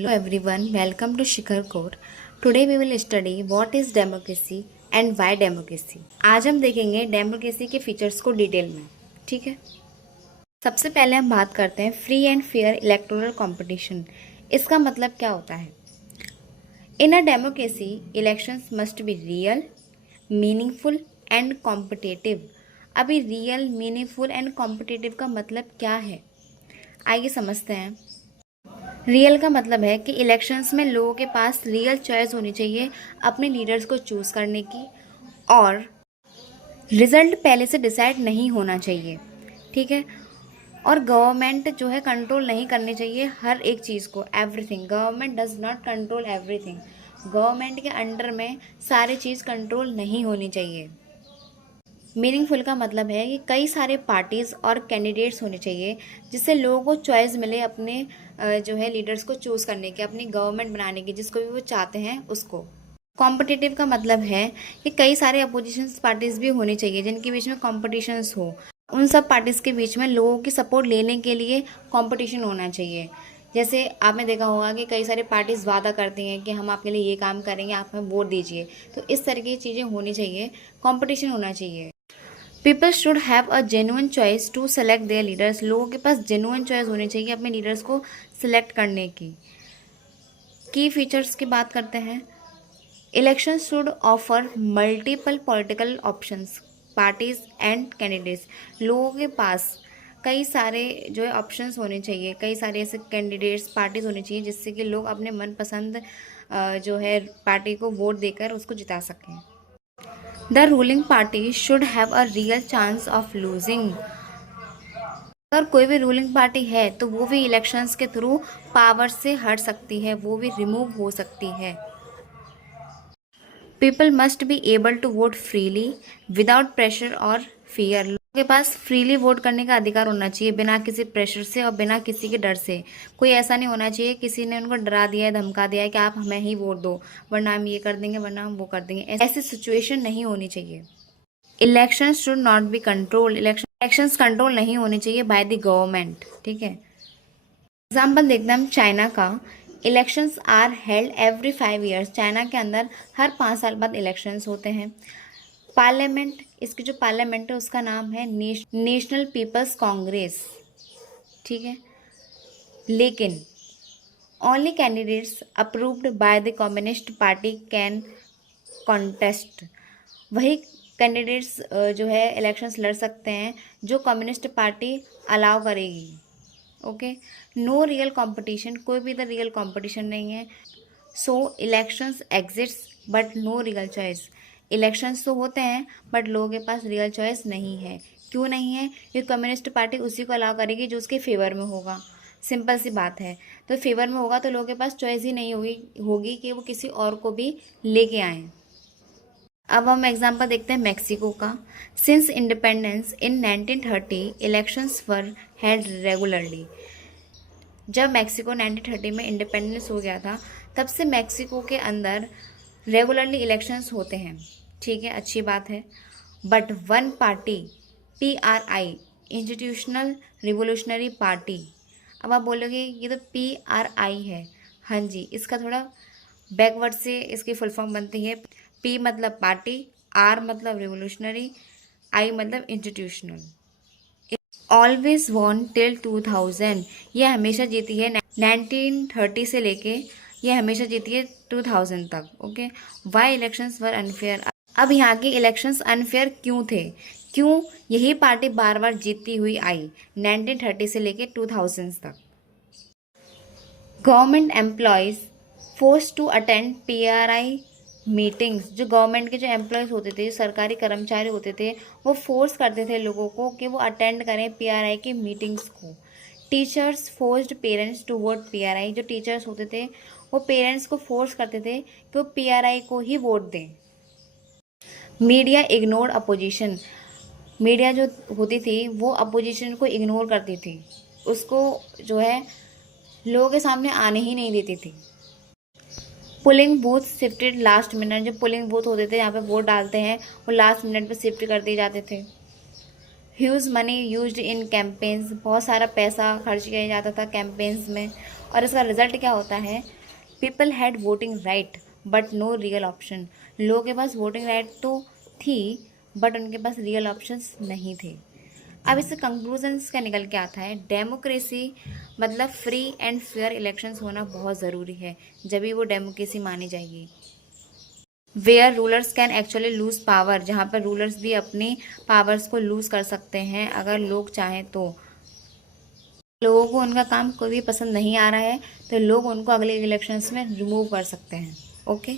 Hello everyone, welcome to Shikhar Core. Today we will study what is democracy and why democracy. आज हम देखेंगे democracy के features को detail में, ठीक है। सबसे पहले हम बात करते हैं free and fair electoral competition. इसका मतलब क्या होता है? In a democracy elections must be real, meaningful and competitive. अभी रियल, मीनिंगफुल एंड कॉम्पिटिटिव का मतलब क्या है, आइए समझते हैं। रियल का मतलब है कि इलेक्शंस में लोगों के पास रियल चॉइस होनी चाहिए अपने लीडर्स को चूज़ करने की, और रिजल्ट पहले से डिसाइड नहीं होना चाहिए, ठीक है। और गवर्नमेंट जो है कंट्रोल नहीं करनी चाहिए हर एक चीज़ को, everything. Government does not control everything. Government के अंडर में सारी चीज़ कंट्रोल नहीं होनी चाहिए। मीनिंगफुल का मतलब है कि कई सारे पार्टीज़ और कैंडिडेट्स होने चाहिए जिससे लोगों को चॉइस मिले अपने जो है लीडर्स को चूज़ करने की, अपनी गवर्नमेंट बनाने की, जिसको भी वो चाहते हैं उसको। कॉम्पिटिटिव का मतलब है कि कई सारे अपोजिशन पार्टीज़ भी होनी चाहिए जिनके बीच में कॉम्पिटिशन्स हो। उन सब पार्टीज़ के बीच में लोगों की सपोर्ट लेने के लिए कॉम्पिटिशन होना चाहिए। जैसे आपने देखा होगा कि कई सारे पार्टीज़ वादा करती हैं कि हम आपके लिए ये काम करेंगे, आप हमें वोट दीजिए। तो इस तरह की चीज़ें होनी चाहिए, कॉम्पिटिशन होना चाहिए। People should have a genuine choice to select their leaders. लोगों के पास जेन्युइन चॉइस होनी चाहिए अपने लीडर्स को सिलेक्ट करने की फीचर्स की बात करते हैं। Election should offer multiple political options, parties and candidates. लोगों के पास कई सारे जो है ऑप्शंस होने चाहिए, कई सारे ऐसे कैंडिडेट्स, पार्टीज होनी चाहिए जिससे कि लोग अपने मनपसंद जो है पार्टी को वोट देकर उसको जिता सकें। The ruling party should have a real chance of losing. अगर कोई भी रूलिंग पार्टी है तो वो भी इलेक्शंस के थ्रू पावर से हट सकती है, वो भी रिमूव हो सकती है। People must be able to vote freely without pressure और फियर। लोगों के पास फ्रीली वोट करने का अधिकार होना चाहिए, बिना किसी प्रेशर से और बिना किसी के डर से। कोई ऐसा नहीं होना चाहिए किसी ने उनको डरा दिया है, धमका दिया है कि आप हमें ही वोट दो वरना हम ये कर देंगे, वरना हम वो कर देंगे। ऐसी सिचुएशन नहीं होनी चाहिए। Election should not be control. Elections control नहीं होने चाहिए बाय द गवर्नमेंट, ठीक है। एग्जाम्पल देखते हैं हम चाइना का। Elections are held every 5 years। China के अंदर हर 5 साल बाद इलेक्शंस होते हैं। पार्लियामेंट, इसकी जो पार्लियामेंट है उसका नाम है नेशनल पीपल्स कांग्रेस, ठीक है। लेकिन only candidates approved by the Communist Party can contest. वही कैंडिडेट्स जो है इलेक्शंस लड़ सकते हैं जो कम्युनिस्ट पार्टी अलाउ करेगी, ओके। नो रियल कंपटीशन, कोई भी इधर रियल कंपटीशन नहीं है। So elections exist but no real choice. Elections तो होते हैं बट लोगों के पास रियल चॉइस नहीं है। क्यों नहीं है? क्योंकि कम्युनिस्ट पार्टी उसी को अलाउ करेगी जो उसके फेवर में होगा। सिंपल सी बात है। तो फेवर में होगा तो लोगों के पास चॉइस ही नहीं होगी कि वो किसी और को भी लेके आएँ। अब हम एग्जाम्पल देखते हैं मेक्सिको का। Since independence in 1930 elections were held regularly. जब मैक्सिको 1930 में इंडिपेंडेंस हो गया था तब से मैक्सिको के अंदर रेगुलरली इलेक्शंस होते हैं, ठीक है, अच्छी बात है। But one party, PRI, institutional revolutionary party. अब आप बोलोगे ये तो PRI है। हाँ जी, इसका थोड़ा बैकवर्ड से इसकी फुल फॉर्म बनती है। P मतलब पार्टी, R मतलब रिवोल्यूशनरी, I मतलब इंस्टीट्यूशनल। Always won till 2000। ये हमेशा जीती है 1930 से लेके, ये हमेशा जीती है 2000 तक, ओके। वाई इलेक्शंस वर अनफेयर। अब यहाँ के इलेक्शंस अनफेयर क्यों थे? क्यों? यही पार्टी बार बार जीतती हुई आई 1930 से लेके 2000 तक। Government employees force to attend PRI meetings. जो गवर्नमेंट के जो एम्प्लॉयज़ होते थे, जो सरकारी कर्मचारी होते थे, वो फोर्स करते थे लोगों को कि वो अटेंड करें PRI की मीटिंग्स को। Teachers forced parents to vote PRI। जो टीचर्स होते थे वो पेरेंट्स को फोर्स करते थे कि वो PRI को ही वोट दें। Media ignore opposition. मीडिया जो होती थी वो अपोजिशन को इग्नोर करती थी, उसको जो है लोगों के सामने आने ही नहीं देती थी। Pulling booth shifted last minute. जो पुलिंग बूथ होते थे यहाँ पे वोट डालते हैं वो लास्ट मिनट पे शिफ्ट कर दिए जाते थे। Huge money used in campaigns. बहुत सारा पैसा खर्च किया जाता था कैंपेन्स में। और इसका रिजल्ट क्या होता है, people had voting right but no real option. लोगों के पास वोटिंग राइट तो थी बट उनके पास रियल ऑप्शंस नहीं थे। अब इससे कंक्लूजन्स क्या निकल के आता है, डेमोक्रेसी मतलब फ्री एंड फेयर इलेक्शंस होना बहुत ज़रूरी है, जब भी वो डेमोक्रेसी मानी जाएगी। Where rulers can actually lose power, जहाँ पर रूलर्स भी अपनी पावर्स को लूज कर सकते हैं अगर लोग चाहें तो। लोगों को उनका काम कोई भी पसंद नहीं आ रहा है तो लोग उनको अगले इलेक्शंस में रिमूव कर सकते हैं। ओके,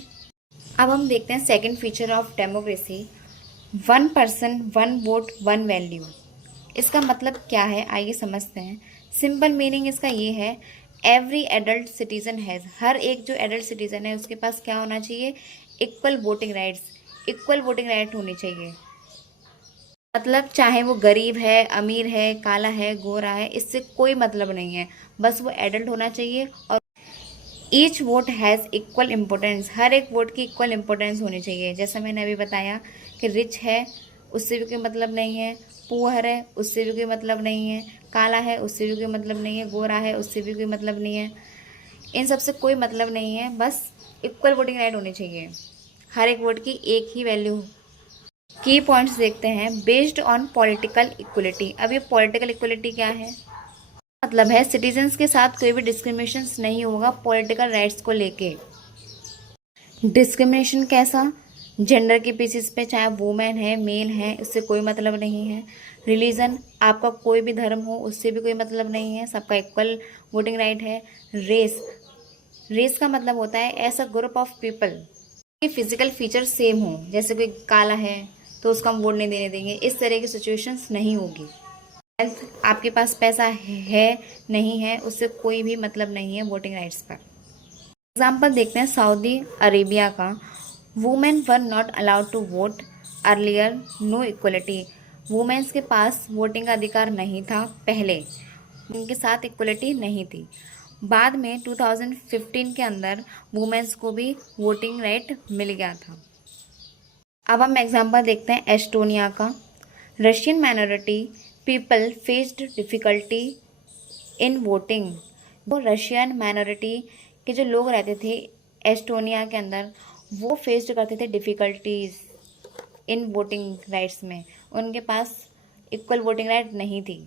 अब हम देखते हैं second feature of democracy, one person one vote one value. इसका मतलब क्या है, आइए समझते हैं। सिंपल मीनिंग इसका ये है, एवरी एडल्ट सिटीजन हैज़, हर एक जो एडल्ट सिटीजन है उसके पास क्या होना चाहिए, equal voting rights, equal voting right होनी चाहिए। मतलब चाहे वो गरीब है, अमीर है, काला है, गोरा है, इससे कोई मतलब नहीं है, बस वो एडल्ट होना चाहिए। और each vote has equal importance, हर एक वोट की इक्वल इम्पोर्टेंस होनी चाहिए। जैसा मैंने अभी बताया कि रिच है उससे भी कोई मतलब नहीं है, पुअर है उससे भी कोई मतलब नहीं है, काला है उससे भी कोई मतलब नहीं है, गोरा है उससे भी कोई मतलब नहीं है, इन सब से कोई मतलब नहीं है, बस इक्वल वोटिंग राइट होनी चाहिए, हर एक वोट की एक ही वैल्यू। की पॉइंट्स देखते हैं, बेस्ड ऑन पॉलिटिकल इक्वलिटी। अब ये पॉलिटिकल इक्वलिटी क्या है, मतलब है सिटीजन्स के साथ कोई भी डिस्क्रिमिनेशन नहीं होगा पॉलिटिकल राइट्स को लेके। डिस्क्रिमिनेशन कैसा, जेंडर के बेसिस पे, चाहे वुमेन है मेल है उससे कोई मतलब नहीं है। रिलीजन, आपका कोई भी धर्म हो उससे भी कोई मतलब नहीं है, सबका इक्वल वोटिंग राइट है। रेस, रेस का मतलब होता है ऐसा ग्रुप ऑफ पीपल कि फिजिकल फीचर सेम हो, जैसे कोई काला है तो उसको हम वोट नहीं देने देंगे, इस तरह की सिचुएशंस नहीं होगी। हेल्थ, आपके पास पैसा है नहीं है उससे कोई भी मतलब नहीं है वोटिंग राइट्स पर। एग्जाम्पल देखते हैं सऊदी अरेबिया का, women were not allowed to vote earlier, no equality. Womens के पास वोटिंग का अधिकार नहीं था पहले, उनके साथ इक्वलिटी नहीं थी। बाद में 2015 के अंदर वुमेन्स को भी वोटिंग राइट मिल गया था। अब हम एग्जाम्पल देखते हैं एस्टोनिया का, Russian minority people faced difficulty in voting. वो रशियन माइनॉरिटी के जो लोग रहते थे एस्टोनिया के अंदर, वो फेस्ड करते थे डिफ़िकल्टीज इन वोटिंग राइट्स में, उनके पास इक्वल वोटिंग राइट नहीं थी।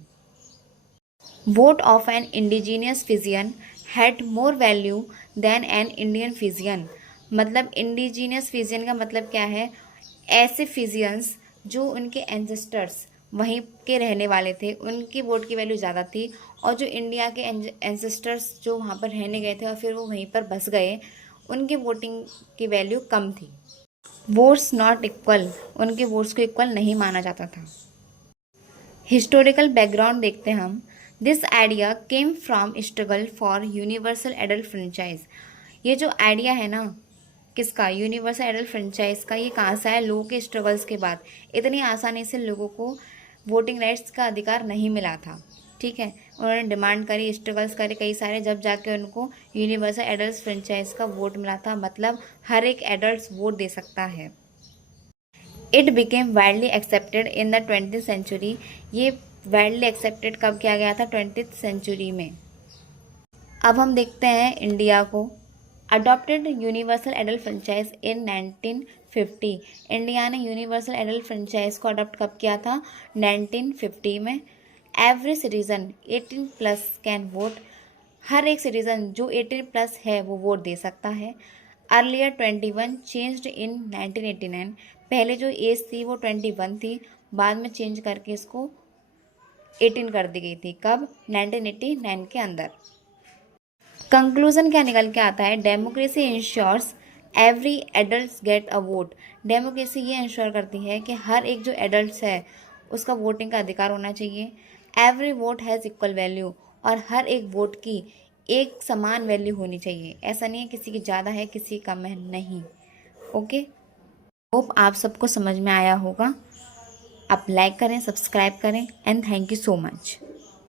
Vote of an indigenous Fijian had more value than an Indian Fijian. मतलब इंडिजीनियस फिजियन का मतलब क्या है, ऐसे फिजियंस जो उनके एंसेस्टर्स वहीं के रहने वाले थे उनकी वोट की वैल्यू ज़्यादा थी, और जो इंडिया के एंसेस्टर्स जो वहाँ पर रहने गए थे और फिर वो वहीं पर बस गए, उनकी वोटिंग की वैल्यू कम थी। वोट्स नॉट इक्वल, उनके वोट्स को इक्वल नहीं माना जाता था। हिस्टोरिकल बैकग्राउंड देखते हैं हम, this idea came from struggle for universal adult franchise. ये जो आइडिया है ना किसका, यूनिवर्सल एडल्ट फ्रेंचाइज का, ये कहाँ से आया, लोगों के स्ट्रगल्स के बाद। इतनी आसानी से लोगों को वोटिंग राइट्स का अधिकार नहीं मिला था, ठीक है, उन्होंने डिमांड करी, स्ट्रगल्स करे कई सारे, जब जाके उनको यूनिवर्सल एडल्ट फ्रेंचाइज का वोट मिला था, मतलब हर एक एडल्ट वोट दे सकता है। It became widely accepted in the 20th century. ये वाइडली एक्सेप्टेड कब किया गया था, 20th सेंचुरी में। अब हम देखते हैं इंडिया को, adopted universal adult franchise in 1950। India ने यूनिवर्सल एडल्ट फ्रेंचाइज को अडॉप्ट कब किया था, 1950 में। Every citizen 18 plus can vote, हर एक सिटीजन जो 18 प्लस है वो वोट दे सकता है। अर्लियर 21 चेंज्ड इन 1989, पहले जो एज थी वो 21 थी, बाद में चेंज करके इसको 18 कर दी गई थी, कब, 1989 के अंदर। कंक्लूजन क्या निकल के आता है, democracy ensures every adult get a vote. Democracy ये इंश्योर करती है कि हर एक जो एडल्ट है उसका वोटिंग का अधिकार होना चाहिए। Every vote has equal value, और हर एक वोट की एक समान वैल्यू होनी चाहिए, ऐसा नहीं है किसी की ज़्यादा है किसी कम है, नहीं। ओके, होप आप सबको समझ में आया होगा। आप लाइक करें, सब्सक्राइब करें, and thank you so much.